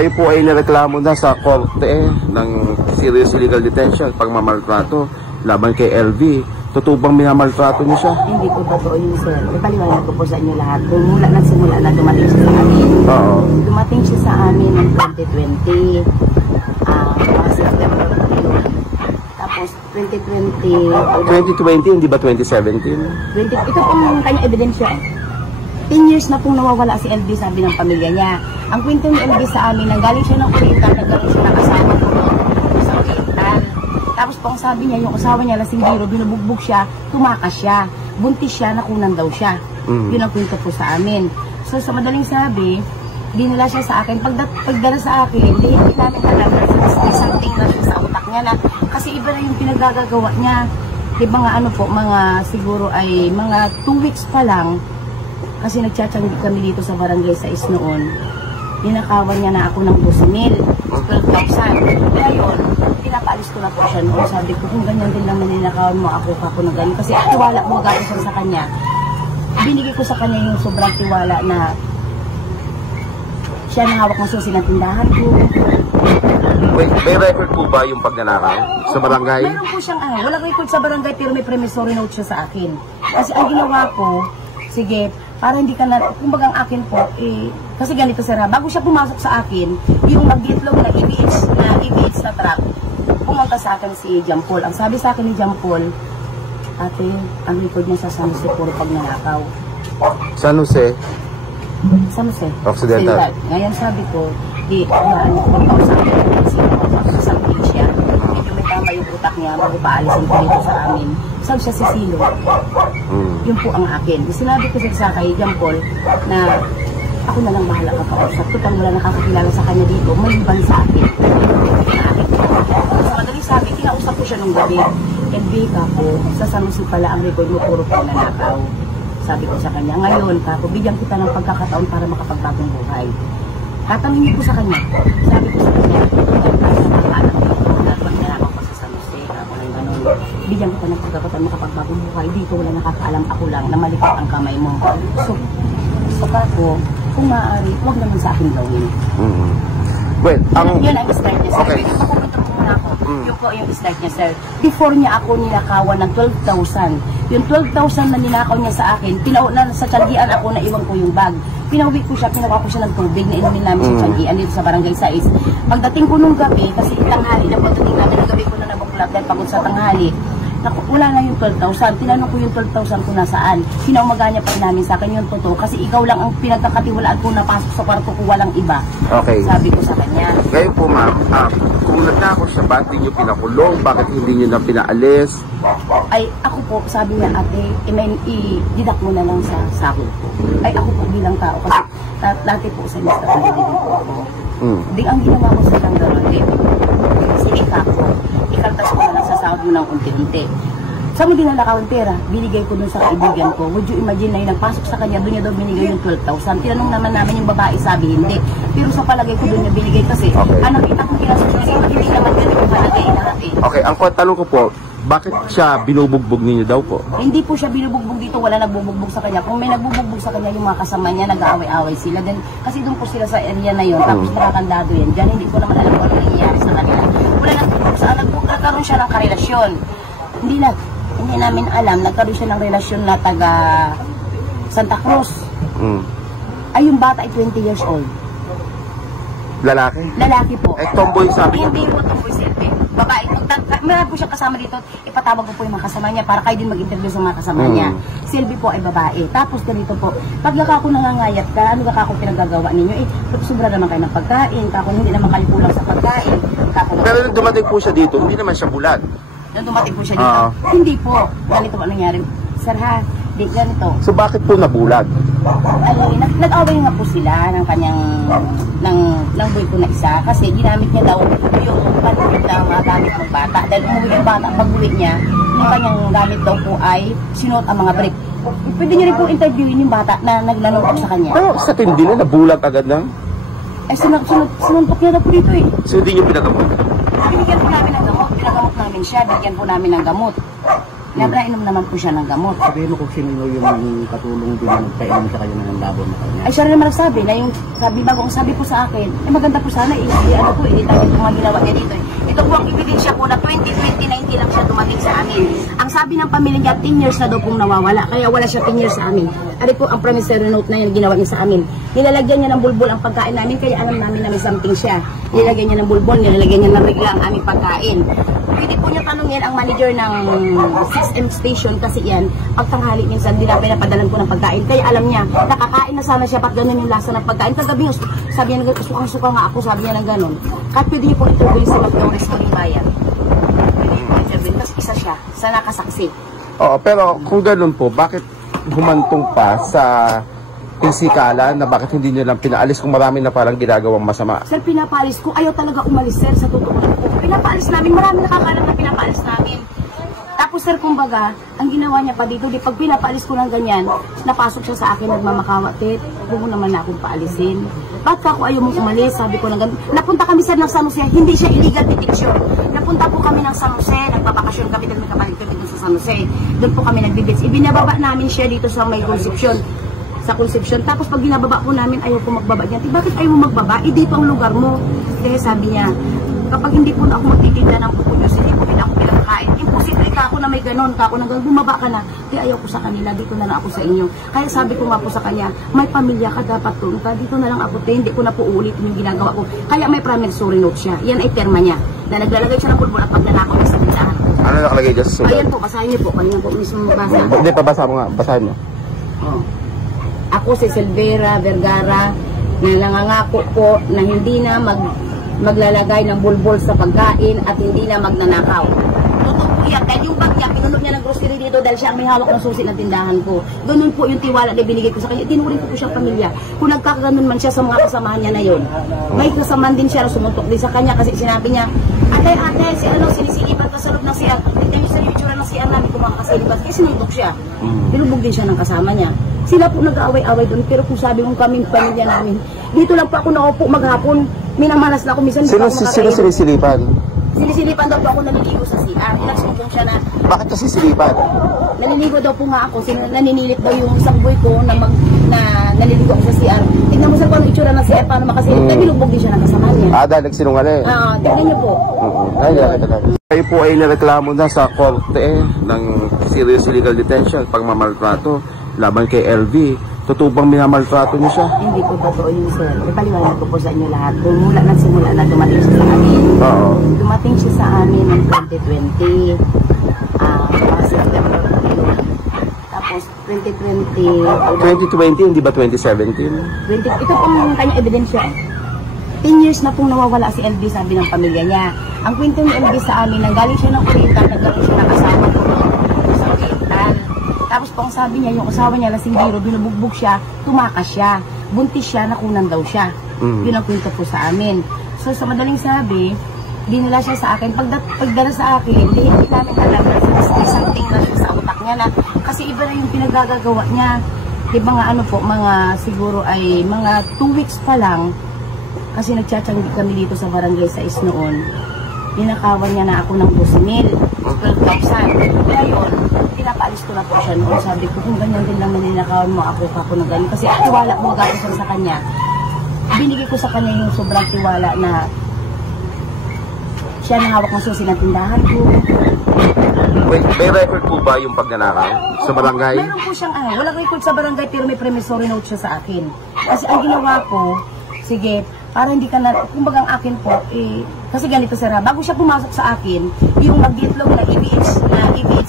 Kayo po ay nareklamo na sa korte ng serious illegal detention, pagmamaltrato laban kay LV. Totoo bang minamaltrato niyo siya? Hindi po totoo yun, sir. Ipaliwanag ko po sa inyo lahat. Kung mula nagsimula na dumating siya sa amin. Oo. Dumating siya sa amin ng 2020. September. Tapos 2020, hindi ba 2017? Ito pong kanyang ebidensya. 10 years na pong nawawala si LV, sabi ng pamilya niya. Ang kwento ni LV sa amin, nanggaling siya ng Oriental, nanggaling siya ng asawa ko sa Oriental. Tapos pong sabi niya, yung asawa niya, lasinggero, binubugbog siya, tumakas siya, buntis siya, nakunan daw siya. Yun ang kwento po sa amin. So sa madaling sabi, dinala siya sa akin. Pagdala sa akin, hindi namin alam na something na siya sa utak niya na, kasi iba na yung pinagagagawa niya. Diba nga ano po, mga siguro ay mga 2 weeks pa lang, kasi nagtsatsanggit kami dito sa barangay 6 noon. Ninakawan niya na ako ng 12,000, 12,000. Ngayon, pinapaalis ko na po siya noon. Sabi ko, kung ganyan din lang ninakawan mo ako na ganyan. Kasi tiwala mo agad siya sa kanya. Binigay ko sa kanya yung sobrang tiwala na siya nahawak ng susi ng tindahan ko. Wait, may record po ba yung pagnanakaw sa barangay? Meron po siyang walang record sa barangay pero may promissory note siya sa akin. Kasi ang ginawa ko, sige, para hindi ka na, kumbaga ang akin po, kasi ganito sir, bago siya pumasok sa akin, yung mag-itlog na EBH na truck, pumunta sa akin si John Paul. Ang sabi sa akin ni John Paul, ate, ang record niya sa San Jose, puro pagnanakaw. San Jose? San Jose. Occidental. Ngayon sabi ko, ano ko pagkausapin kasi sasabihin siya, medyo may tama yung utak niya, magpapaalisin ko dito sa amin. Saan siya sisilo? Yun po ang akin. Sinabi ko sa kay John Paul na ako na lang bahala ka kausap. Total wala nakakakilala sa kanya dito, maliban sa akin. Sa madaling sabi, kinausap ko siya nung gabi. LV ka po, sa San Jose pala ang record mo, puro po nanakaw. Sabi ko sa kanya, ngayon kako, bigyan kita ng pagkakataon para makapagbagong buhay. Tatanungin ko sa kanya, sabi ko sa kanya, bigyan ko ng pagkakataon makapagbagong buhay. Dito wala nakakaalam, ako lang na malikot ang kamay mo. So kako, kung maaari, huwag naman sa akin gawin. Well, yun ang start niya, sir. Okay. Yun po yung start niya, sir. Before niya ako ninakawan ng 12,000. Yung 12,000 na ninakaw niya sa akin, sa tiyanggian ako na iwan ko yung bag. Pinauwi ko siya, pinawa ko siya ng tubig na inumin namin sa tiyanggian dito sa barangay 6. Pagdating ko nung gabi, kasi tanghali na pagdating namin ng gabi ko na nabuklat dahil pagod sa tanghali, wala na yung 12,000. Tinanong ko yung 12,000 ko nasaan. Pinaumaga niya pa namin sa akin yung totoo. Kasi ikaw lang ang pinagkakatiwalaan ko na pasok sa kwarto ko, walang iba. Okay. Sabi ko sa kanya. Ngayon po ma'am, kung nagkako siya, bakit hindi nyo pinakulong? Bakit hindi nyo na pinaalis? Ay, ako po, sabi niya, ate, i-deduct mo na lang sa sahod ko. Ay, ako po bilang tao. Kasi dati po sa lista ko, hindi po ako. Di ang ginawa ko sa lang gano'n, sinika ko. Ikaltas ko na lang sa sahod mo ng unti-unti. Saan mo dinala ka ang pera? Binigay ko dun sa kaibigan ko. Would you imagine na yung nagpasok sa kanya, doon niya daw binigay yung 12,000. Tinanong naman namin yung babae, sabi hindi. Pero sa palagay ko doon niya binigay kasi, nakita ko kinasusunod, hindi naman ganun yung palagay lahat eh. Okay, ang tanong ko po, bakit siya binubugbog ninyo daw po? Hindi po siya binubugbog dito, wala nagbubugbog sa kanya. Kung may nagbubugbog sa kanya, yung mga kasama niya, nag-aaway-aaway sila. Then, kasi doon po sila sa area na yun, tapos nakakandado yan. Diyan, hindi ko naman alam kung ano nangyayari sa kanila. Wala nagkaroon siya ng karelasyon. Hindi namin alam, nagkaroon siya ng relasyon na taga Santa Cruz. Ay, yung bata ay 20 years old. Lalaki? Lalaki po. Eh, tomboy sabi niya? Hindi po tomboy silbi. Babae. Meron po siya kasama dito, ipatawag ko po yung mga kasama niya para kayo din mag-interview sa mga kasama niya. Silbi po ay babae. Tapos ganito po, pag ako nangangayat ka, ano ka ako pinagagawa ninyo? Sobra naman kayo ng pagkain, kako hindi naman kayo kulang sa pagkain. Pero nung dumating po siya dito, hindi naman siya bulag. Nung dumating po siya dito, hindi po. Ganito po nangyari. Sir ha, di ganito. So bakit po nabulag? Ay, nag-away nga po sila ng kanyang ng boy ko na isa kasi ginamit niya daw yung panit na mga gamit ng bata. Dahil umuwi yung bata, pag-uwi niya, yung kanyang gamit daw po ay sinuot ang mga brick. Pwede niyo rin po interviewin yung bata na naglalungkot sa kanya. Pero sa tindi na nabulag agad lang? Eh, sinuntok niya na po dito eh. So hindi niyo pinagamot? Binigyan po namin ng gamot. Pinagamot namin siya, bigyan po namin ng gamot. Nainom naman po siya ng gamot. Sabihin mo kung sino yung katulong din na nagpainom sa kanya ng labo na kanya. Ay, siya rin naman nagsabi na yung sabi po sa akin, maganda po sana, ano po, tayo yung mga ginawa niya dito. Ito po ang ebidensya po na 2019 lang siya dumating sa amin. Ang sabi ng pamilya niya, 10 years na daw pong nawawala, kaya wala siya 10 years sa amin. Ari po ang promissory note na yun ginawa niya sa amin. Nilalagyan niya ng bulbol ang pagkain namin, kaya alam namin na may something siya. Nilalagyan niya ng bulbol, nilalagyan niya ng regla ang aming pagkain. Pwede po niya tanungin ang manager ng 6M station kasi yan, pagtanghali minsan din na pinapadalan ko ng pagkain. Kaya alam niya, nakakain na sana siya pat ganun yung lasa ng pagkain. Kagabi, sabi niya, sukang-suka nga ako, sabi niya ng ganun. Kahit pwede niyo po ituloy sa Magdores mo ng bayan. Tapos isa siya, sa nakasaksi. Oo, pero kung ganun po, bakit humantong pa sa pisikalan na bakit hindi nyo lang pinaalis kung marami na parang ginagawang masama? Sir, pinapaalis ko. Ayaw talaga umalis, sir, sa totoo lang po. Pinapaalis namin. Marami nakakalam na pinapaalis namin. Tapos, sir, kumbaga, ang ginawa niya pa dito, di pag pinapaalis ko ng ganyan, napasok siya sa akin, nagmamakawa, tit, huwag mo naman na akong paalisin. Ba't ako ayaw mong umalis? Sabi ko ng ganyan. Napunta kami, sir, ng San Jose. Hindi siya illegal detention. Napunta po kami ng San Jose. Nagbabakasyon kami dahil may kapatid kami dito sa San Jose. Doon po kami nagbibits. Ibinababa namin siya dito sa may Concepcion. Sa Concepcion. Tapos pag binababa po namin, ayaw po magbaba niya. Bakit ayaw mo magbaba? Dito ang lugar mo. Kaya sabi niya, kapag hindi po na ako magtitinda ng pupo niyo, hindi po nila ako pinakain. Imposible ka ako na may ganon, ka ako na ganon, bumaba ka na. Kaya ayaw ko sa kanila, dito na lang ako sa inyo. Kaya sabi ko nga po sa kanya, may pamilya ka, dapat doon ka, dito na lang ako, hindi ko na po uulitin yung ginagawa ko. Kaya may promissory note siya. Yan ay terma niya. Na naglalagay siya ng bulbul at pagnanakaw sa tindahan. Ano nakalagay dyan sa sulat? Ayan po, basahin niyo po. Kanina po mismo mabasa. Hindi, pabasa mo nga. Basahin mo. Oh. Ako si Silvera Vergara na nangangako po na hindi na maglalagay ng bulbol sa pagkain at hindi na magnanakaw. Totoo po yan. Dahil yung bag niya, pinunod niya ng grocery dito dahil siya ang may hawak ng susi ng tindahan ko. Ganun po yung tiwala na binigay ko sa kanya. Tinuring ko po siyang pamilya. Kung nagkakaganon man siya sa mga kasamahan niya na yun, may kasamahan din siya na sumuntok din sa kanya kasi sinabi niya, ate, si ano, sinisilipan ka sa loob ng CR. Tignan niyo sa yung itsura ng CR namin kung makakasilipan. Kasi sinuntok siya. Tinubog din siya ng kasama niya. Sila po nag-aaway-away doon, pero kung sabi kong kaming pamilya namin, dito lang po ako nakaupo maghapon, minamalas na ako, minsan Sino sinisilipan? Sinisilipan daw po ako, naliligo sa CR. Nagsumbong siya na, Bakit kasi silipan? naliligo daw po nga ako, naninilit daw yung isang boy ko na naliligo ako sa CR. Tignan mo sa kung ano itsura ng CR, paano makasilip, kaya binubog din siya ng kasama niya. Dahil nagsinungaling. Tignan niyo po. Ay, kayo po ay nireklamo na sa korte ng serious illegal detention, pagmamaltrato laban kay LV. Totoo bang minamaltrato niyo siya? Hindi po totoo yun, sir. Ipaliwanag ko po sa inyo lahat. Kung mula nagsimula na dumating siya sa amin. Oo. Dumating siya sa amin ng 2020. September. Tapos 2020. 2020, hindi ba 2017? Ito pong kanyang ebidensya. 10 years na pong nawawala si LV, sabi ng pamilya niya. Ang kwento ni LV sa amin, nanggaling siya ng Oriental, nagkaroon siya ng asawa ko sa Oriental. Tapos pong sabi niya, yung asawa niya, lasing biro, binubugbog siya, tumakas siya, buntis siya, nakunan daw siya. Yun ang kwento po sa amin. So sa madaling sabi, dinala siya sa akin. Pagdala sa akin, hindi namin alam na something na siya sa utak niya na, kasi iba na yung pinagagagawa niya. Diba nga ano po, mga siguro ay mga 2 weeks pa lang, kasi nagtsatsanggit kami dito sa barangay sa noon. Ninakawan niya na ako ng 12,000. Ngayon, pinapaalis ko na po siya noon. Sabi ko, kung ganyan din lang ninakawan mo ako na ganyan. Kasi tiwala mo gagawin sa kanya. Binigay ko sa kanya yung sobrang tiwala na siya nahawak ng susi ng tindahan ko. May record po ba yung pagnanakaw sa barangay? Meron po siyang walang record sa barangay pero may promissory note siya sa akin. Kasi ang ginawa ko, sige, para hindi ka na, kumbaga ang akin po, kasi ganito sir, bago siya pumasok sa akin, yung mag-ditlog na EBH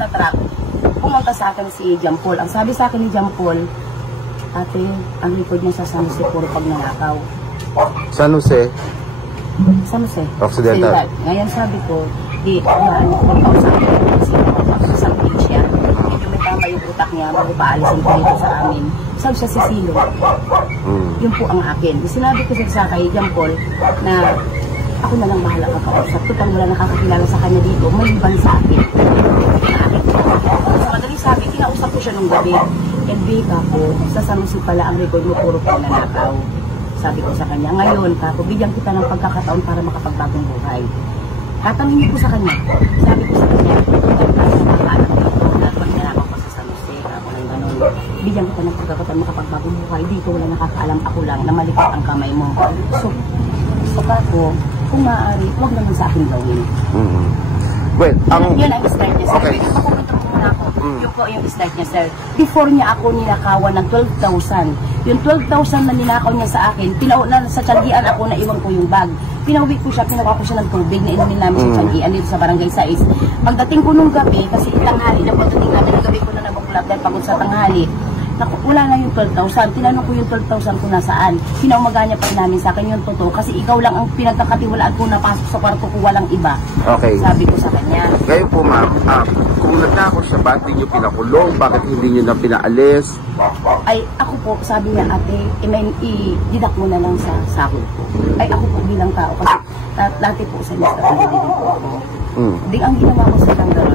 na truck, pumunta sa akin si John Paul. Ang sabi sa akin ni John Paul, ate, ang record niya sa San Jose, puro pagnanakaw. San Jose? San Jose? Occidental. Ngayon sabi ko, pagkausapin ko kasi sa beach siya, medyo may tama yung utak niya, bago paalisin ko dito sa amin. Sabi siya si Silo. Yun po ang akin. Sinabi ko sa kay John Paul na ako na lang bahala kakausap. Total wala nakakakilala sa kanya dito. Maliban sa akin. Sa madaling sabi, kinausap ko siya nung gabi. LV ka po, sa San Jose pala ang record mo puro pagnanakaw. Sabi ko sa kanya, ngayon kako, bigyan kita ng pagkakataon para makapagbagong buhay. Tatanungin ko sa kanya. Sabi ko sa kanya, bigyan kita ng pagkakataon makapagbagong buhay. Dito wala nakakaalam, ako lang na malikot ang kamay mo. So, saka ko, kung maaari, huwag naman sa akin gawin. Well, Yun ang start niya, sir. Okay. Pakupunta ko muna ako. Yun po yung start niya, sir. Before niya ako ninakawan ng 12,000. Yung 12,000 na ninakaw niya sa akin, pinauna sa tiyanggian ako na iwan ko yung bag. Pinauwi ko siya, pinawa ko siya ng tubig na inumin namin sa tiyanggian dito sa Barangay 6. Pagdating ko nung gabi, kasi tanghali na pagdating namin ng gabi ko na nabuklap dahil pagod sa tanghali. Wala na yung 12,000. Tinanong ko yung 12,000 ko nasaan. Pinaumaga niya pa namin sa akin yung totoo. Kasi ikaw lang ang pinagkakatiwalaan ko na pasok sa kwarto ko, walang iba. Okay. Sabi ko sa kanya. Ngayon po ma'am, kung nagnakaw siya, bakit hindi niyo pinakulong? Bakit hindi niyo na pinaalis? Ay, ako po, sabi niya, ate, i-deduct mo na lang sa sahod ko. Ay, ako po bilang tao. Kasi dati po sa lista ko, po ako. Di ang ginawa ko sa Tanggaro,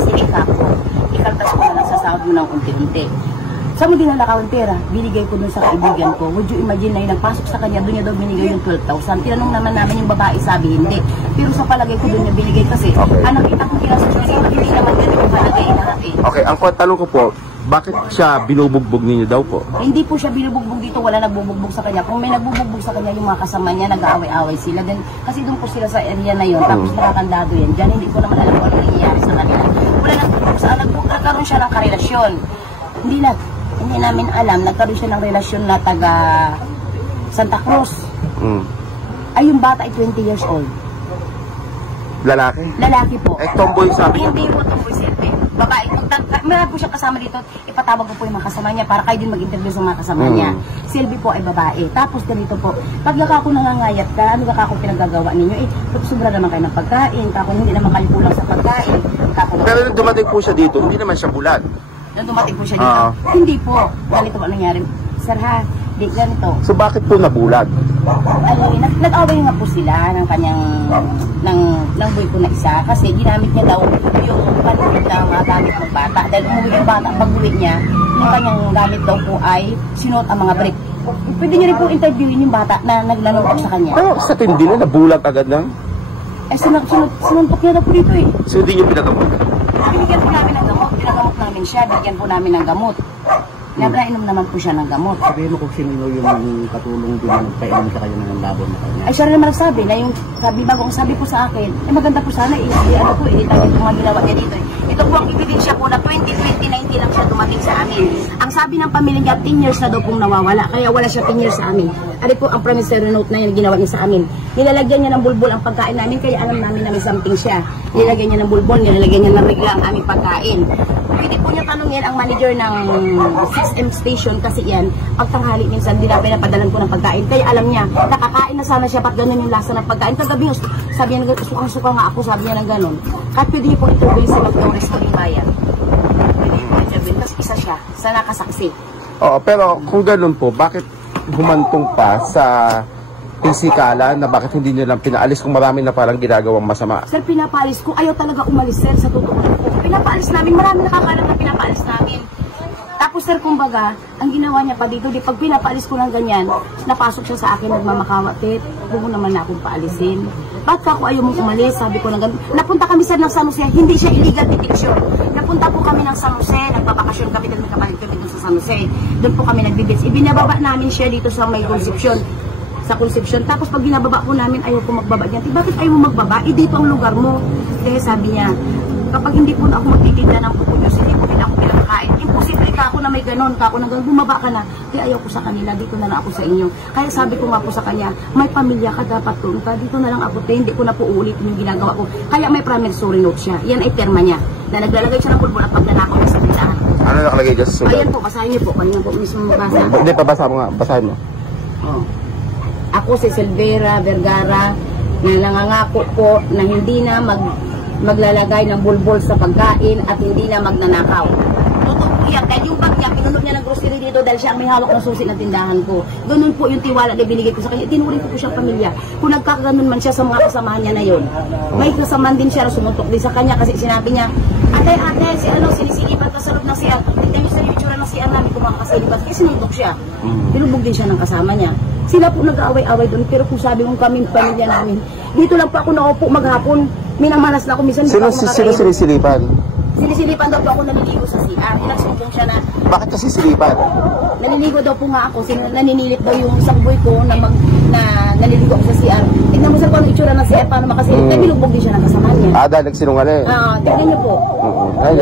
sinika ko. Ikaltas ko na lang sa sahod mo ng unti-unti. Saan mo dinalakaw ang pera? Binigay ko dun sa kaibigan ko. Would you imagine na yung nagpasok sa kanya, doon niya daw binigay yung 12,000. Tinanong naman namin yung babae, sabi hindi. Pero sa palagay ko doon niya binigay kasi, nakita ko kinasasya sa hindi naman ganun yung palagay lahat eh. Okay, ang tanong ko po, bakit siya binubugbog ninyo daw po? Hindi po siya binubugbog dito, wala nagbubugbog sa kanya. Kung may nagbubugbog sa kanya, yung mga kasama niya, nag-aaway-aaway sila. Then, kasi doon po sila sa area na yun, tapos nakakandado yan. Diyan, hindi ko naman alam kung ano nangyayari sa kanila. Wala nagbubugbog sa nagkaroon siya ng karelasyon. Hindi namin alam, nagkaroon siya ng relasyon na taga Santa Cruz. Ay, yung bata ay 20 years old. Lalaki? Lalaki po. Eh, tomboy sabi niya. Hindi po tomboy, Silve. Babae. Meron po siya kasama dito. Ipatawag ko po yung mga kasama niya para kayo din mag-interview sa mga kasama niya. Silvi po ay babae. Tapos ganito po, pag ako nangangayat ka, ano ka ako pinagagawa ninyo? Eh, sobra naman kayo ng pagkain. Kako hindi naman kayo kulang sa pagkain. Pero nung dumating po siya dito, hindi naman siya bulat. Nung dumating po siya dito, hindi po. Ganito po nangyari. Sir ha, di ganito. So bakit po nabulag? Ay, nag-away nga po sila ng kanyang ng boy ko na isa kasi ginamit niya daw yung panunod na mga gamit ng bata dahil umuwi yung bata pag-uwi niya yung kanyang gamit daw po ay sinuot ang mga brick. Pwede niya rin po interviewin yung bata na naglalungkot sa kanya. Pero sa tindi na nabulag agad lang? Eh sinuntok niya daw po dito eh. So hindi niyo pinagamot? Binigyan po namin ng gamot, pinagamot namin siya, bigyan po namin ng gamot. Nainom naman po siya ng gamot. Sabihin mo kung sino yung katulong din na nagpainom sa kanya ng labon na kanya. Ay, siya rin naman nagsabi na yung sabi po sa akin, eh maganda po sana, ano po, tayo itong mga ginawa niya dito. Ito po ang ebidensya po na 2019 lang siya dumating sa amin. Ang sabi ng pamilya niya, 10 years na daw pong nawawala, kaya wala siya 10 years sa amin. Ano po ang promissory note na yan ginawa niya sa amin. Nilalagyan niya ng bulbol ang pagkain namin, kaya alam namin na may something siya. Nilalagyan niya ng bulbol, nilalagyan niya ng regla ang aming pagkain. Pwede po niya tanungin ang manager ng 6M station kasi yan, pagtanghali minsan, din na pinapadalan ko ng pagkain. Kaya alam niya, nakakain na sana siya, ba't ganyan yung lasa ng pagkain. Kagabi, sabi niya, sukang-suka nga ako, sabi niya ng gano'n. Kahit pwede niyo po interview si Magdores ko yung bayan. Pwede niyo po interview, tapos isa siya, sa nakasaksi. Oo, pero kung gano'n po, bakit humantong pa sa pisikalan na bakit hindi nyo lang pinaalis kung marami na parang ginagawang masama? Sir, pinapaalis ko. Ayaw talaga umalis, sir, sa totoo na po. Pinapaalis namin. Marami nakakalam na pinapaalis namin. Tapos, sir, kumbaga, ang ginawa niya pa dito, di pag pinapaalis ko ng ganyan, napasok siya sa akin, nagmamakawatit, huwag mo naman na akong paalisin. Ba't ka ako ayaw mong umalis? Sabi ko ng ganyan. Napunta kami, sir, ng San Jose. Hindi siya illegal detention. Napunta po kami ng San Jose. Nagbabakasyon kami dahil may kapatid kami doon sa San Jose. Doon po kami nagbibits. Ibinababa namin siya dito sa may Concepcion. Sa Concepcion. Tapos pag binababa po namin, ayaw ko magbaba dyan. Bakit ayaw mo magbaba? Dito ang lugar mo. Kaya sabi niya, kapag hindi po na ako magtitinda ng pupunyos, hindi po din ako pinakakain. Imposible ka ako na may ganon, ka ako na ganon, bumaba ka na. Kaya ayaw ko sa kanila, dito na lang ako sa inyo. Kaya sabi ko nga po sa kanya, may pamilya ka dapat doon ka, dito na lang ako, hindi ko na po uulitin yung ginagawa ko. Kaya may promissory note siya. Yan ay perma niya. Na naglalagay siya ng pulbon at pagnanakaw niya sa tindahan. Ano nakalagay dyan sa sulat? Ayan po, basahin niyo po. Kanina po mismo mabasa. Hindi, pabasa mo nga. Basahin mo. Oh. Ako si Silvera Vergara na nangangako po na hindi na maglalagay ng bulbol sa pagkain at hindi na magnanakaw. Totoo po yan. Dahil yung bag niya, pinunod niya ng grocery dito dahil siya ang may hawak ng susi ng tindahan ko. Ganun po yung tiwala na binigay ko sa kanya. Tinuring ko po siyang pamilya. Kung nagkakaganon man siya sa mga kasamahan niya na yun. May kasamahan din siya na sumuntok din sa kanya kasi sinabi niya, ate, si sinisilipan ka sa loob ng siya. Tignan niyo sa itsura ng siya namin kung makakasilipan. Kasi sinuntok siya. Tinubog din siya ng kasama niya. Sila po nag-aaway-away doon. Pero kung sabi kong kami, pamilya namin, dito lang po ako naupo maghapon. Minamalas na ako. Minsan Sino sinisilipan? sinisilipan daw po ako naliligo sa CR. Nagsumbong siya na Bakit kasi silipan? naliligo daw po nga ako. Naninilip daw yung isang boy ko na naliligo ako sa CR. Tignan mo sa kung ano itsura ng CR, paano makasilip. Nabilubog din siya ng kasama niya. Dahil nagsinungaling. Tignan niyo po. Ay,